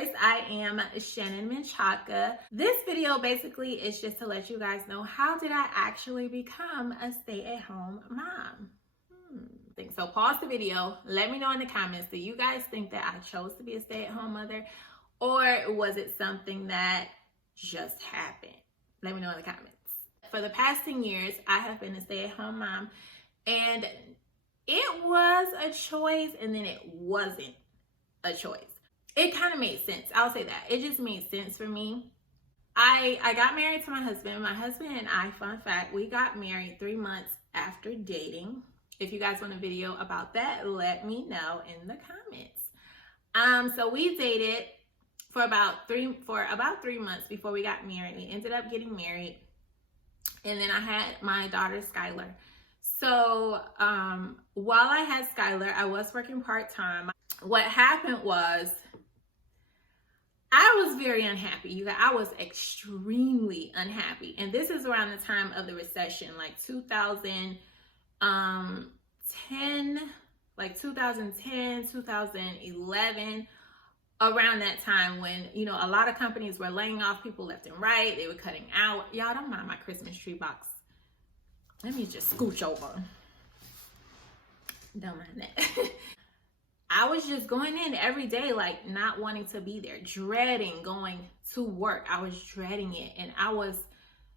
yours. I am Shannon Menchaca. This video basically is just to let you guys know, how did I actually become a stay-at-home mom? So pause the video. Let me know in the comments, do you guys think that I chose to be a stay-at-home mother, or was it something that just happened? Let me know in the comments. For the past 10 years, I have been a stay-at-home mom, and it was a choice, and then it wasn't a choice. It kind of made sense. I'll say that. It just made sense for me. I got married to my husband. My husband and I, fun fact, we got married 3 months after dating. If you guys want a video about that, let me know in the comments. So we dated for about 3 months before we got married. We ended up getting married, and then I had my daughter Skylar. So while I had Skylar, I was working part-time. What happened was, I was very unhappy. You guys, I was extremely unhappy. And this is around the time of the recession, like 2010, 2011, around that time when, you know, a lot of companies were laying off people left and right. They were cutting out. Y'all don't mind my Christmas tree box. Let me just scooch over. Don't mind that. I was just going in every day, like not wanting to be there, dreading going to work. I was dreading it. And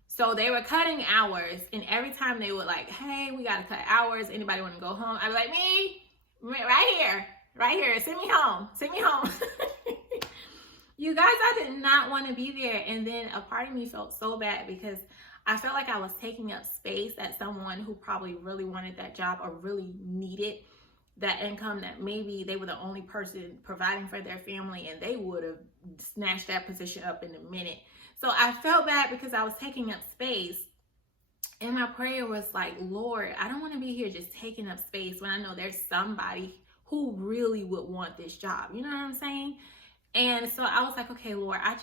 so they were cutting hours, and every time they would like, hey, we got to cut hours. Anybody want to go home? I'd be like, me, right here. Send me home. You guys, I did not want to be there. And then a part of me felt so bad because I felt like I was taking up space that someone who probably really wanted that job or really needed that income, that maybe they were the only person providing for their family, and they would have snatched that position up in a minute. So I felt bad because I was taking up space. And my prayer was like, Lord, I don't want to be here just taking up space when I know there's somebody who really would want this job. You know what I'm saying? And so I was like, okay, Lord, I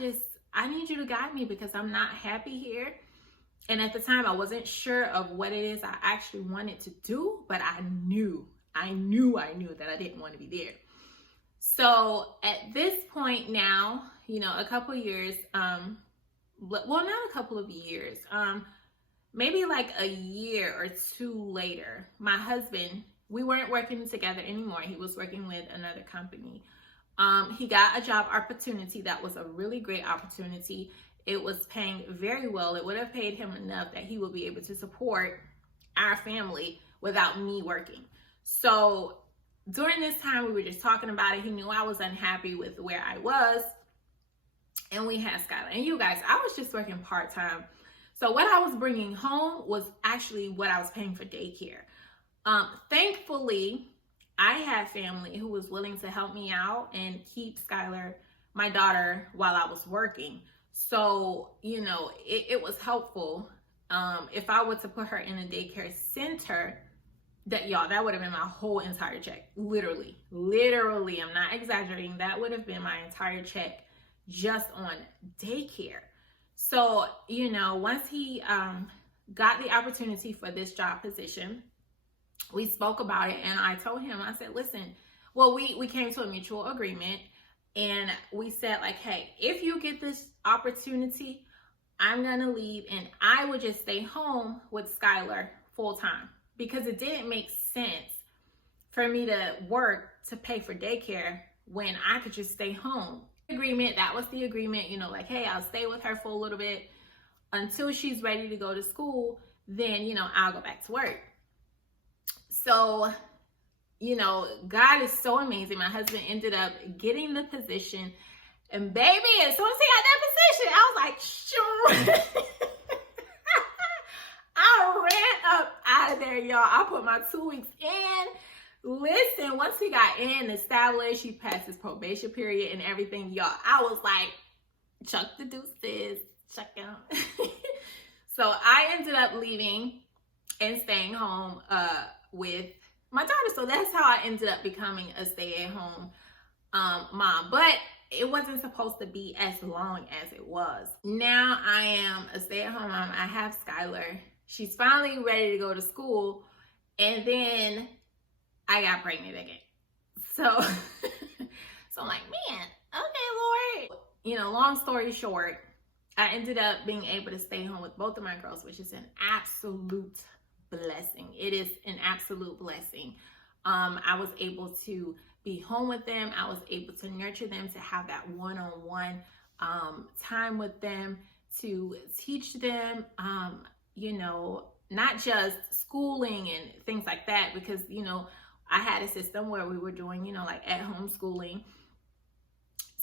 need you to guide me because I'm not happy here. And at the time, I wasn't sure of what it is I actually wanted to do, but I knew that I didn't want to be there. So at this point now, you know, a couple of years, well, not a couple of years, maybe like a year or two later, my husband, we weren't working together anymore. He was working with another company. He got a job opportunity that was a really great opportunity. It was paying very well. It would have paid him enough that he would be able to support our family without me working. So during this time, we were just talking about it. He knew I was unhappy with where I was, and we had Skylar. And you guys, I was just working part-time. So what I was bringing home was actually what I was paying for daycare. Thankfully, I had family who was willing to help me out and keep Skylar, my daughter, while I was working. So, you know, it was helpful. If I were to put her in a daycare center, that would have been my whole entire check. Literally, I'm not exaggerating. That would have been my entire check just on daycare. So, you know, once he got the opportunity for this job position, we spoke about it, and I told him, I said, listen, well, we came to a mutual agreement, and we said like, hey, if you get this opportunity, I'm gonna leave and I would just stay home with Skylar full time, because it didn't make sense for me to work to pay for daycare when I could just stay home. That was the agreement, you know, like, hey, I'll stay with her for a little bit until she's ready to go to school. Then, you know, I'll go back to work. So, you know, God is so amazing. My husband ended up getting the position, and baby, as soon as he got that position, I was like, sure. I ran up out of there, y'all. I put my 2 weeks in. Listen, once he got in, established, he passed his probation period and everything, y'all, I was like, chuck the deuces, chuck out. So I ended up leaving and staying home with my daughter. So that's how I ended up becoming a stay-at-home mom. But it wasn't supposed to be as long as it was. Now I am a stay-at-home mom. I have Skylar. She's finally ready to go to school. And then I got pregnant again. So I'm like, man, okay, Lord, long story short, I ended up being able to stay home with both of my girls, which is an absolute blessing. It is an absolute blessing. I was able to be home with them. I was able to nurture them, to have that one-on-one time with them, to teach them, not just schooling and things like that, because, I had a system where we were doing, like at home schooling.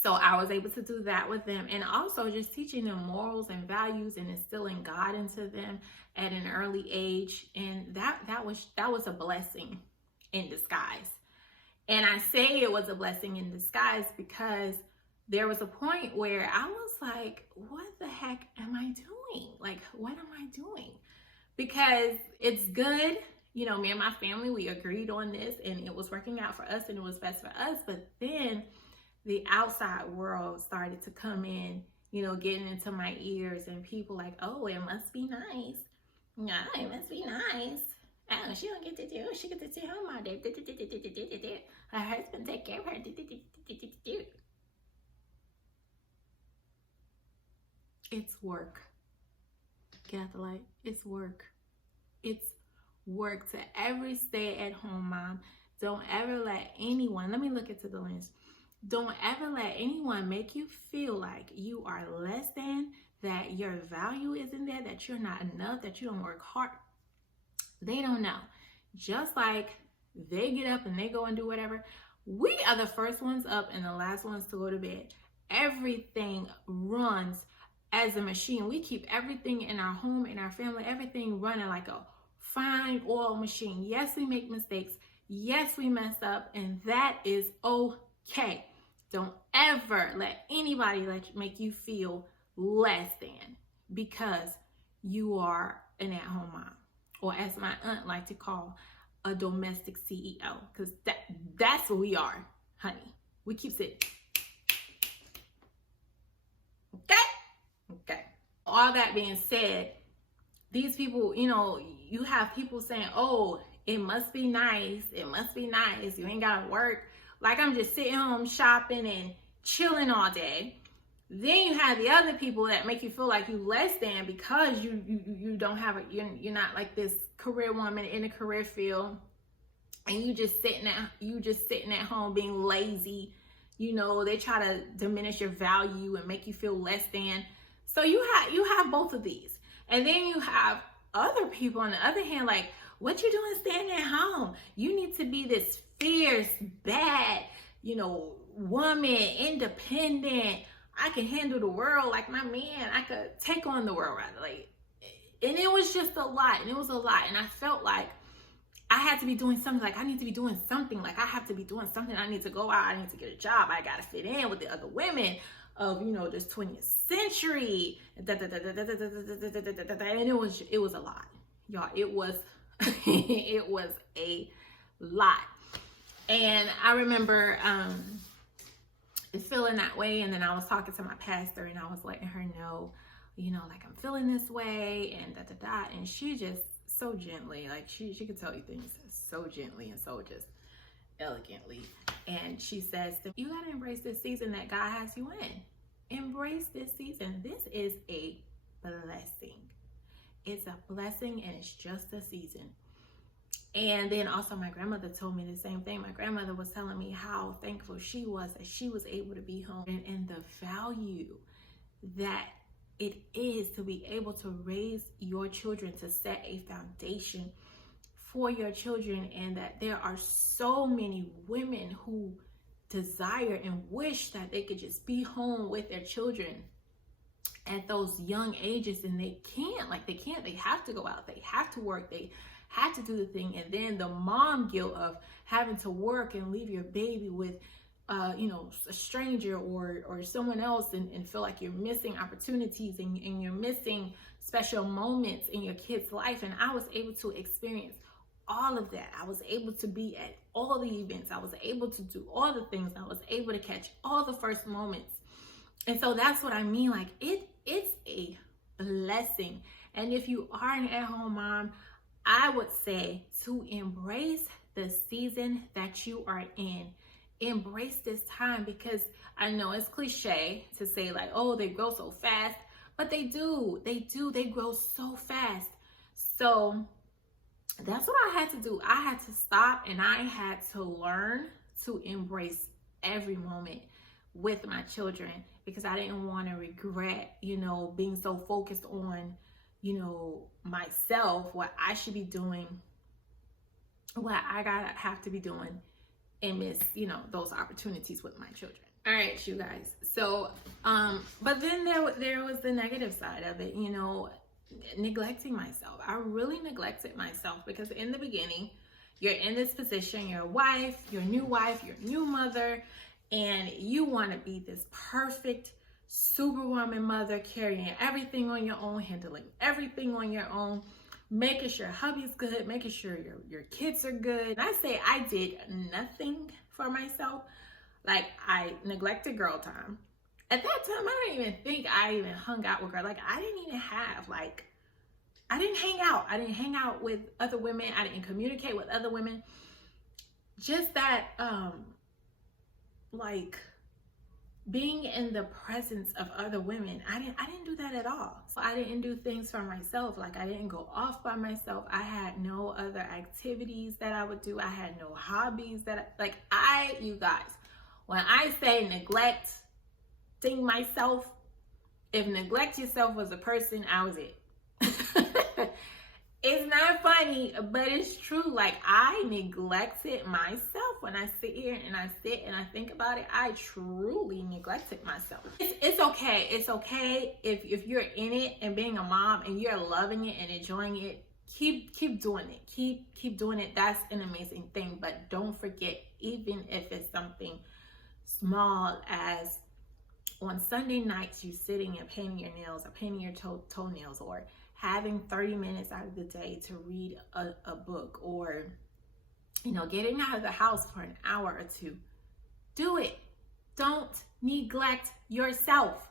So I was able to do that with them, and also just teaching them morals and values and instilling God into them at an early age. And that was a blessing in disguise. And I say it was a blessing in disguise because there was a point where I was like, what the heck am I doing? Like, what am I doing? Because it's good. Me and my family, we agreed on this and it was working out for us and it was best for us. But then the outside world started to come in, getting into my ears, and people like, oh, it must be nice. Yeah, it must be nice. Oh, she don't get to do. She gets to stay home all day. Her husband take care of her. It's work. Catholic, it's work. It's work to every stay-at-home mom. Don't ever let anyone, let me look into the lens. Don't ever let anyone make you feel like you are less than, that your value isn't there, that you're not enough, that you don't work hard. They don't know. Just like they get up and they go and do whatever, we are the first ones up and the last ones to go to bed. Everything runs as a machine. We keep everything in our home, in our family, everything running like a fine oil machine. Yes, we make mistakes. Yes, we mess up, and that is okay. Don't ever let anybody make you feel less than because you are an at-home mom, or as my aunt liked to call, a domestic CEO, because that's what we are, honey. We keep sitting. Okay. All that being said, these people, you have people saying, oh, it must be nice. It must be nice. You ain't got to work. Like I'm just sitting home shopping and chilling all day. Then you have the other people that make you feel like you less than because you don't have you're not like this career woman in a career field, and you just sitting at home being lazy. They try to diminish your value and make you feel less than. So you have both of these. And then you have other people on the other hand, like, what you doing staying at home? You need to be this fierce, bad, woman, independent. I can handle the world like my man. I could take on the world, rather. Like, and it was just a lot. And it was a lot. And I felt like I had to be doing something. Like, I need to be doing something. Like, I have to be doing something. I need to go out. I need to get a job. I got to fit in with the other women of, this 20th century. And it was a lot. Y'all, it was it was a lot. And I remember feeling that way, and then I was talking to my pastor and I was letting her know, like, I'm feeling this way and and she just so gently, like she could tell you things so gently and so just elegantly, and she says, you got to embrace this season that God has you in. Embrace this season. This is a blessing. It's a blessing, and it's just a season. And then also my grandmother told me the same thing. My grandmother was telling me how thankful she was that she was able to be home, and the value that it is to be able to raise your children, to set a foundation for your children, and that there are so many women who desire and wish that they could just be home with their children at those young ages, and they can't. They have to go out, they have to work, they have to do the thing. And then the mom guilt of having to work and leave your baby with a stranger or someone else, and feel like you're missing opportunities and you're missing special moments in your kid's life. And I was able to experience all of that. I was able to be at all the events. I was able to do all the things. I was able to catch all the first moments. And so that's what I mean. Like, it's a blessing. And if you are an at-home mom, I would say to embrace the season that you are in. embrace this time, because I know it's cliche to say like, oh, they grow so fast, but they do, they grow so fast. So that's what I had to do. I had to stop and I had to learn to embrace every moment with my children, because I didn't want to regret, being so focused on, myself, what I should be doing, what I gotta have to be doing, and miss, those opportunities with my children. All right, you guys. So, but then there was the negative side of it, neglecting myself. I really neglected myself, because in the beginning, you're in this position, you're a wife, you're a new mother, and you want to be this perfect superwoman mother, carrying everything on your own, handling everything on your own, making sure hubby's good, making sure your kids are good. And I say I did nothing for myself. Like, I neglected girl time. At that time, I don't even think I even hung out with girls. Like, I didn't even have, I didn't hang out. I didn't hang out with other women. I didn't communicate with other women. Just that, being in the presence of other women, I didn't do that at all. So I didn't do things for myself. Like, I didn't go off by myself. I had no other activities that I would do. I had no hobbies you guys, when I say neglecting myself, if neglect yourself was a person, I was it. It's not funny, but it's true. Like, I neglected myself. When I sit here and I think about it, I truly neglected myself. It's okay. It's okay if you're in it and being a mom and you're loving it and enjoying it. Keep doing it. Keep doing it. That's an amazing thing. But don't forget, even if it's something small as on Sunday nights, you sitting and painting your nails or painting your toenails, or having 30 minutes out of the day to read a book, or, getting out of the house for an hour or two. Do it. Don't neglect yourself.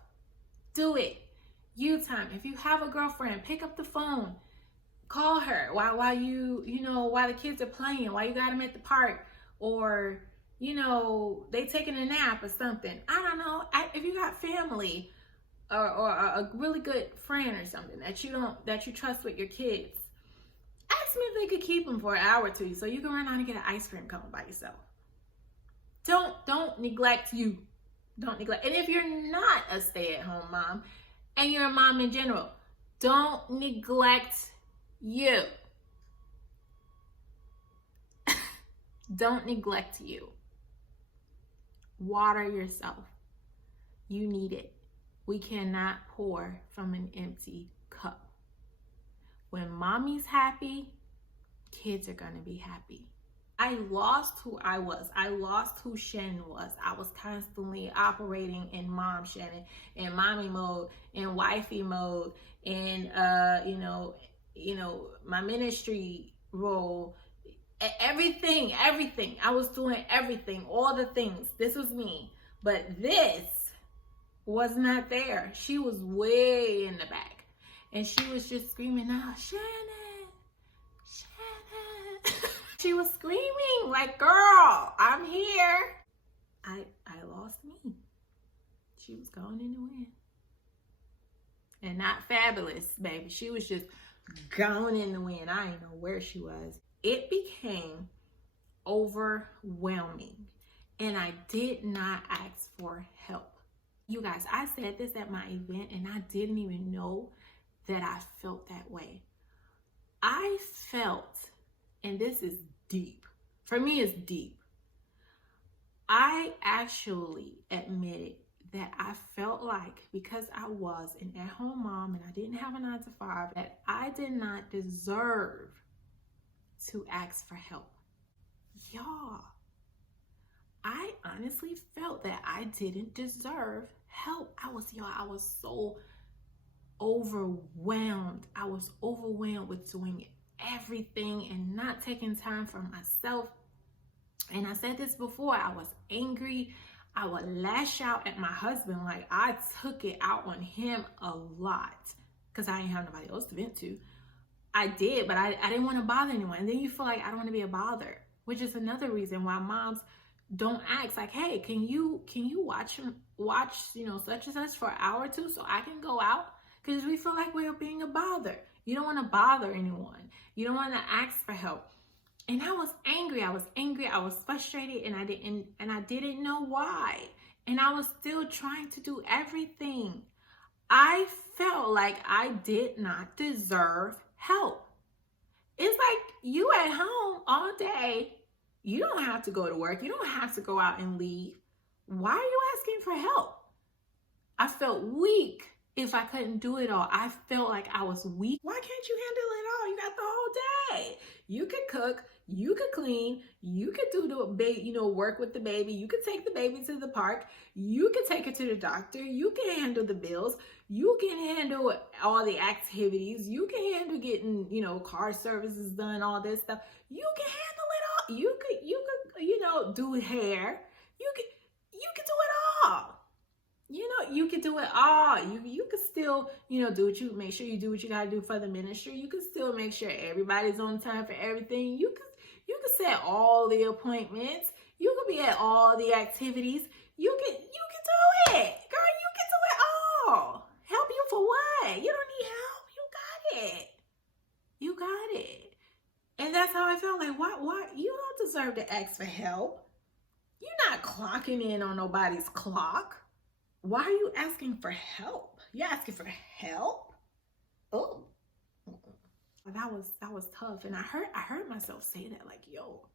Do it. You time. If you have a girlfriend, pick up the phone. Call her while while the kids are playing, while you got them at the park, or, they taking a nap or something. I don't know. If you got family, or a really good friend or something that you trust with your kids, ask them if they could keep them for an hour or two, so you can run out and get an ice cream cone by yourself. Don't neglect you. Don't neglect. And if you're not a stay-at-home mom, and you're a mom in general, don't neglect you. Don't neglect you. Water yourself. You need it. We cannot pour from an empty cup. When mommy's happy, kids are going to be happy. I lost who I was. I lost who Shannon was. I was constantly operating in mom Shannon, in mommy mode, in wifey mode, in my ministry role. Everything. I was doing everything, all the things. This was me. But this was not there. She was way in the back. And she was just screaming out, Shannon. She was screaming like, girl, I'm here. I lost me. She was going in the wind. And not fabulous, baby. She was just going in the wind. I didn't know where she was. It became overwhelming. And I did not ask for help. You guys, I said this at my event and I didn't even know that I felt that way. I felt, and this is deep. For me, it's deep. I actually admitted that I felt like, because I was an at-home mom and I didn't have a 9-to-5, that I did not deserve to ask for help. Y'all, I honestly felt that I didn't deserve help. I was so overwhelmed. I was overwhelmed with doing everything and not taking time for myself. And I said this before, I was angry. I would lash out at my husband. Like, I took it out on him a lot because I didn't have nobody else to vent to. I did, but I didn't want to bother anyone. And then you feel like I don't want to be a bother, which is another reason why moms Don't ask like, hey, can you watch, such and such for an hour or two so I can go out? Because we feel like we're being a bother. You don't want to bother anyone. You don't want to ask for help. And I was angry. I was frustrated, and I didn't know why. And I was still trying to do everything. I felt like I did not deserve help. It's like you at home all day. You don't have to go to work. You don't have to go out and leave. Why are you asking for help? I felt weak if I couldn't do it all. I felt like I was weak. Why can't you handle it all? You got the whole day. You could cook, you could clean, you could do the work with the baby. You could take the baby to the park. You could take her to the doctor. You can handle the bills. You can handle all the activities. You can handle getting, car services done, all this stuff. You can handle it all. You could, do hair. You could do it all. You can do it all. You can still, make sure you do what you gotta do for the ministry. You can still make sure everybody's on time for everything. You can set all the appointments. You can be at all the activities. You can do it. Girl, you can do it all. Help you for what? You don't need help. You got it. You got it. And that's how I felt like, what? You don't deserve to ask for help. You're not clocking in on nobody's clock. Why are you asking for help? You're asking for help? Oh, that was tough. And I heard myself say that, like, yo,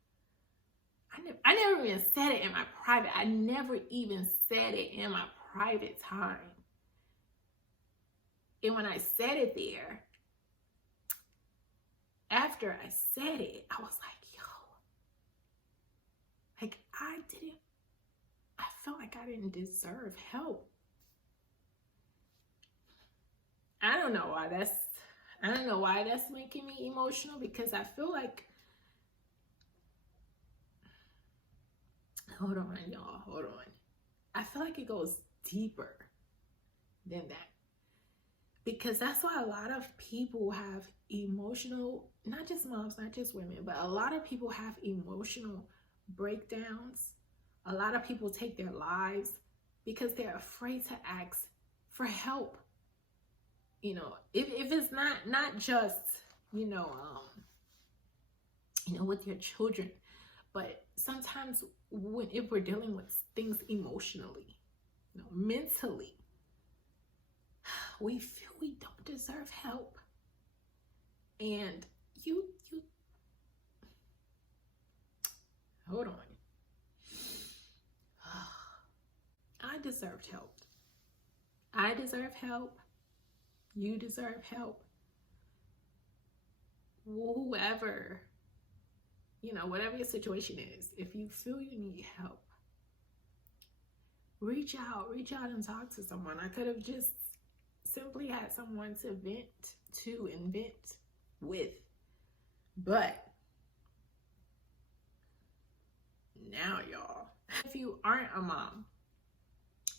I never even said it in my private. I never even said it in my private time. And when I said it there, after I said it, I was like, yo, like I felt like I didn't deserve help. I don't know why that's making me emotional, because I feel like, hold on, y'all, hold on. I feel like it goes deeper than that, because that's why a lot of people have emotional, not just moms, not just women, but a lot of people have emotional breakdowns. A lot of people take their lives because they're afraid to ask for help. If it's not just, with your children, but sometimes if we're dealing with things emotionally, mentally, we feel we don't deserve help. And you hold on. I deserved help. I deserve help. You deserve help. Whoever, whatever your situation is, if you feel you need help, reach out and talk to someone. I could have just simply had someone to vent with. But now, y'all, if you aren't a mom,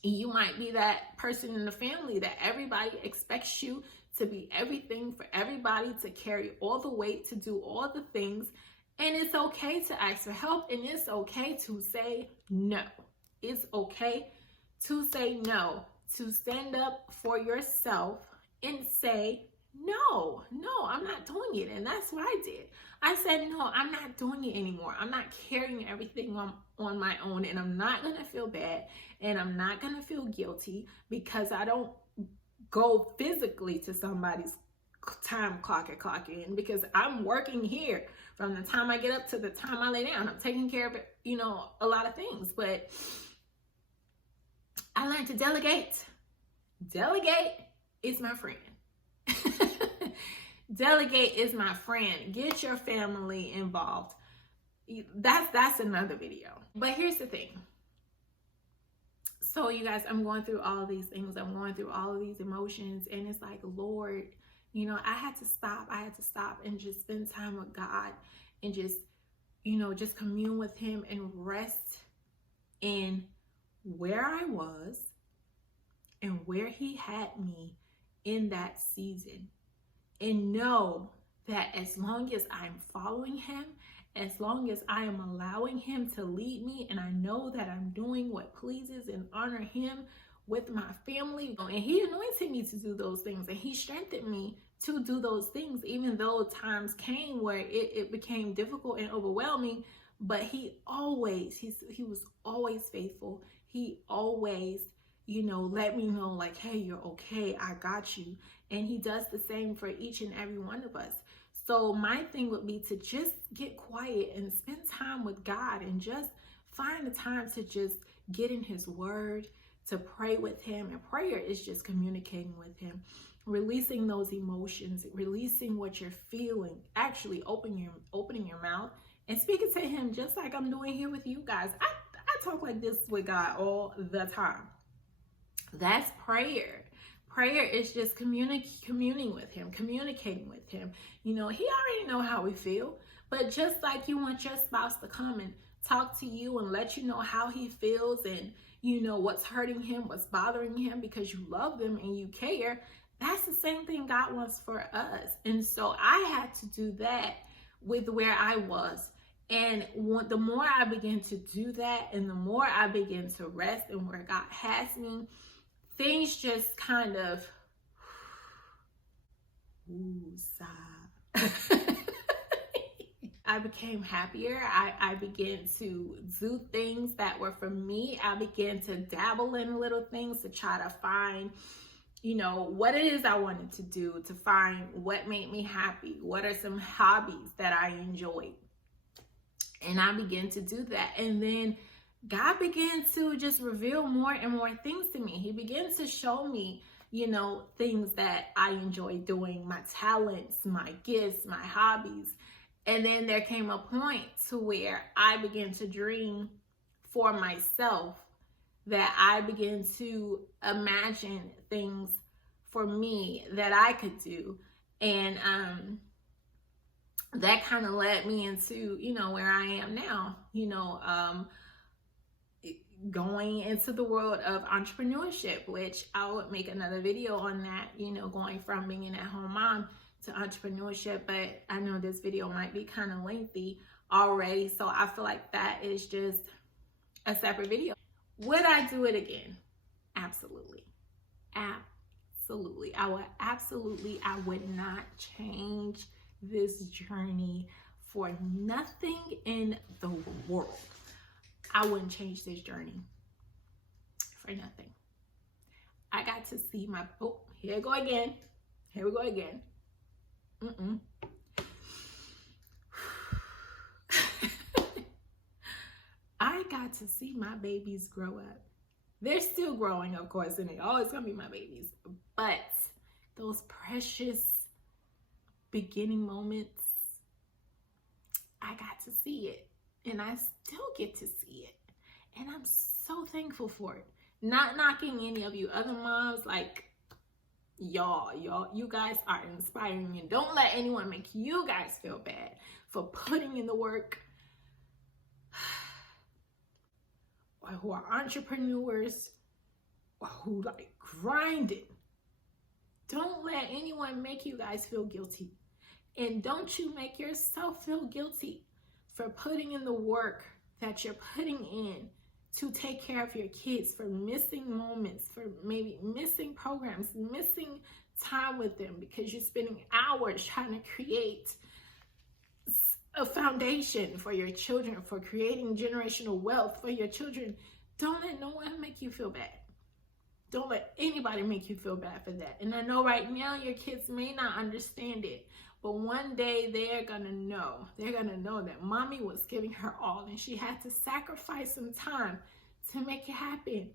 you might be that person in the family that everybody expects you to be everything for everybody, to carry all the weight, to do all the things. And it's okay to ask for help, and it's okay to say no. It's okay to say no, to stand up for yourself and say, no, I'm not doing it. And that's what I did. I said, no, I'm not doing it anymore. I'm not carrying everything on my own, and I'm not going to feel bad, and I'm not going to feel guilty because I don't go physically to somebody's time clock in, because I'm working here from the time I get up to the time I lay down. I'm taking care of it, a lot of things. But I learned to delegate. Delegate is my friend. Delegate is my friend. Get your family involved. That's another video. But here's the thing. So you guys, I'm going through all of these things. I'm going through all of these emotions, and it's like, Lord, I had to stop. I had to stop and just spend time with God, and just commune with him and rest in where I was and where he had me in that season. And know that as long as I'm following him as long as I am allowing him to lead me and I know that I'm doing what pleases and honor him with my family. And he anointed me to do those things, and he strengthened me to do those things, even though times came where it became difficult and overwhelming. But he was always faithful. He always, let me know, like, hey, you're okay, I got you. And he does the same for each and every one of us. So my thing would be to just get quiet and spend time with God, and just find the time to just get in his word, to pray with him. And prayer is just communicating with him, releasing those emotions, releasing what you're feeling, actually opening your mouth and speaking to him, just like I'm doing here with you guys. I talk like this with God all the time. That's prayer. Prayer is just communing with him, communicating with him. He already know how we feel, but just like you want your spouse to come and talk to you and let you know how he feels, and what's hurting him, what's bothering him, because you love them and you care, that's the same thing God wants for us. And so I had to do that with where I was. And the more I begin to do that, and the more I begin to rest in where God has me, things just kind of sigh. I became happier. I began to do things that were for me. I began to dabble in little things to try to find, what it is I wanted to do, to find what made me happy. What are some hobbies that I enjoyed? And I began to do that. And then God began to just reveal more and more things to me. He began to show me, things that I enjoy doing, my talents, my gifts, my hobbies. And then there came a point to where I began to dream for myself, that I began to imagine things for me that I could do. And that kind of led me into, where I am now, going into the world of entrepreneurship, which I would make another video on that, going from being an at-home mom to entrepreneurship. But I know this video might be kind of lengthy already, so I feel like that is just a separate video. Would I do it again? Absolutely. Absolutely. I would not change this journey for nothing in the world. I wouldn't change this journey for nothing. I got to see here we go again. I got to see my babies grow up. They're still growing, of course, and they're always gonna be my babies. But those precious beginning moments, I got to see it. And I still get to see it. And I'm so thankful for it. Not knocking any of you other moms, like y'all, you guys are inspiring me. And don't let anyone make you guys feel bad for putting in the work, or who are entrepreneurs, or who like grinding. Don't let anyone make you guys feel guilty. And don't you make yourself feel guilty for putting in the work that you're putting in to take care of your kids, for missing moments, for maybe missing programs, missing time with them because you're spending hours trying to create a foundation for your children, for creating generational wealth for your children. Don't let no one make you feel bad. Don't let anybody make you feel bad for that. And I know right now your kids may not understand it, but one day they're gonna know. They're gonna know that mommy was giving her all and she had to sacrifice some time to make it happen.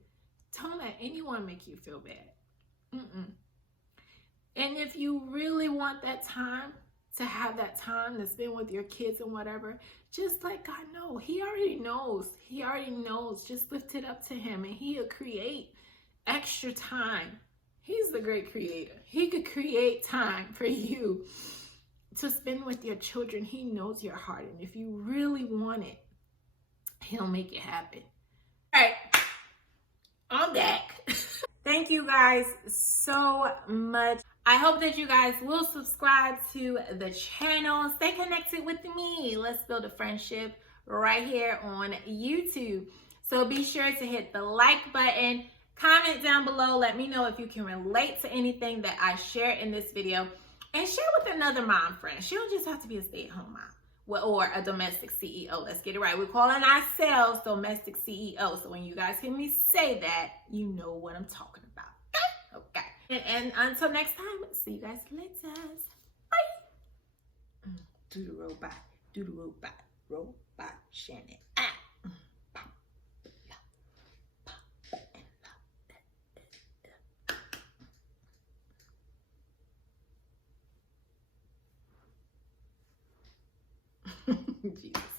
Don't let anyone make you feel bad. And if you really want that time, to have that time to spend with your kids and whatever, just let God know. He already knows. He already knows. Just lift it up to him and he'll create extra time. He's the great creator. He could create time for you to spend with your children. He knows your heart. And if you really want it, he'll make it happen. All right, I'm back. Thank you guys so much. I hope that you guys will subscribe to the channel. Stay connected with me. Let's build a friendship right here on YouTube. So be sure to hit the like button, comment down below. Let me know if you can relate to anything that I share in this video, and share with another mom friend. She don't just have to be a stay-at-home mom or a domestic CEO. Let's get it right. We're calling ourselves domestic CEO. So when you guys hear me say that, you know what I'm talking about. Okay. And until next time, see you guys later. Bye. Do the robot. Do the robot. Robot Shannon. Jesus.